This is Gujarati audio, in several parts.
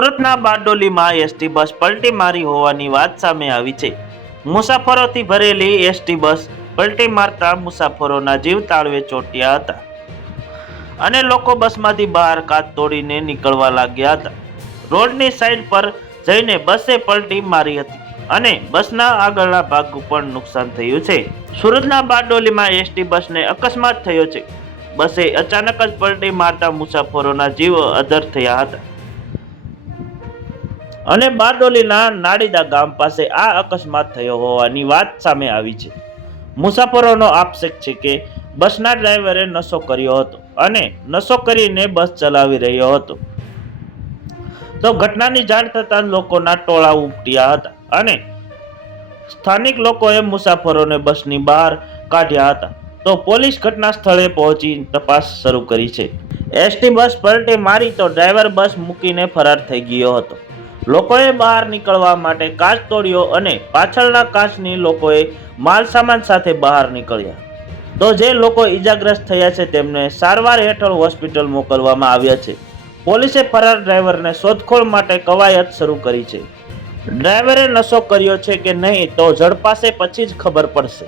સુરતના બારડોલીમાં એસટી બસ પલટી મારી હોવાની વાત સામે આવી છે. મુસાફરોથી ભરેલી એસટી બસ પલટી મારતા મુસાફરોના જીવ તાળવે ચોટ્યા હતા. અને લોકો બસમાંથી બહાર કાચ તોડીને નીકળવા લાગ્યા હતા. રોડની સાઈડ પર જઈને બસે પલટી મારી હતી અને બસના આગળના ભાગ ઉપર નુકસાન થયું છે. સુરતના બારડોલીમાં એસટી બસને અકસ્માત થયો છે. બસે અચાનક જ પલટી મારતા મુસાફરોના જીવ અધર થયા હતા. અને બારડોલીના નાડીદા ગામ પાસે આ અકસ્માત થયો હોવાની વાત સામે આવી છે. મુસાફરોનો આક્ષેપ છે કે બસના ડ્રાઈવરે નશો કર્યો હતો અને નશો કરીને બસ ચલાવી રહ્યો હતો. તો ઘટનાની જાણ થતાં લોકોના ટોળા ઉપટ્યા હતા અને સ્થાનિક લોકોએ મુસાફરોને બસની બહાર કાઢ્યા હતા. તો પોલીસ ઘટના સ્થળે પહોંચી તપાસ શરૂ કરી છે. એસટી બસ પલટી મારી તો ડ્રાઈવર બસ મૂકીને ફરાર થઈ ગયો હતો. લોકોએ બહાર નીકળવા માટે કાચ તોડ્યો અને પાછળના કાચની લોકોએ માલ સામાન સાથે બહાર નીકળ્યા. તો જે લોકો ઈજાગ્રસ્ત થયા છે, તેમને સારવાર હેઠળ હોસ્પિટલ મોકલવામાં આવ્યા છે. પોલીસે ફરાર ડ્રાઈવરને શોધખોળ માટે કવાયત શરૂ કરી છે. ડ્રાઈવરે નશો કર્યો છે કે નહીં, તો ઝડપાશે પછી જ ખબર પડશે.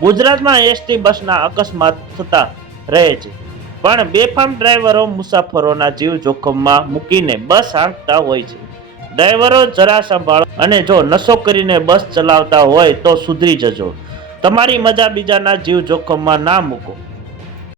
ગુજરાતમાં એસટી બસના અકસ્માત થતા રહે છે. પણ બેફામ ડ્રાઈવરો મુસાફરોના જીવ જોખમમાં મૂકીને બસ હાંકતા હોય છે. ડ્રાઈવરો જરા સંભાળો અને જો નશો કરીને બસ ચલાવતા હોય તો સુધરી જજો. તમારી મજા બીજાના જીવ જોખમમાં ના મૂકો.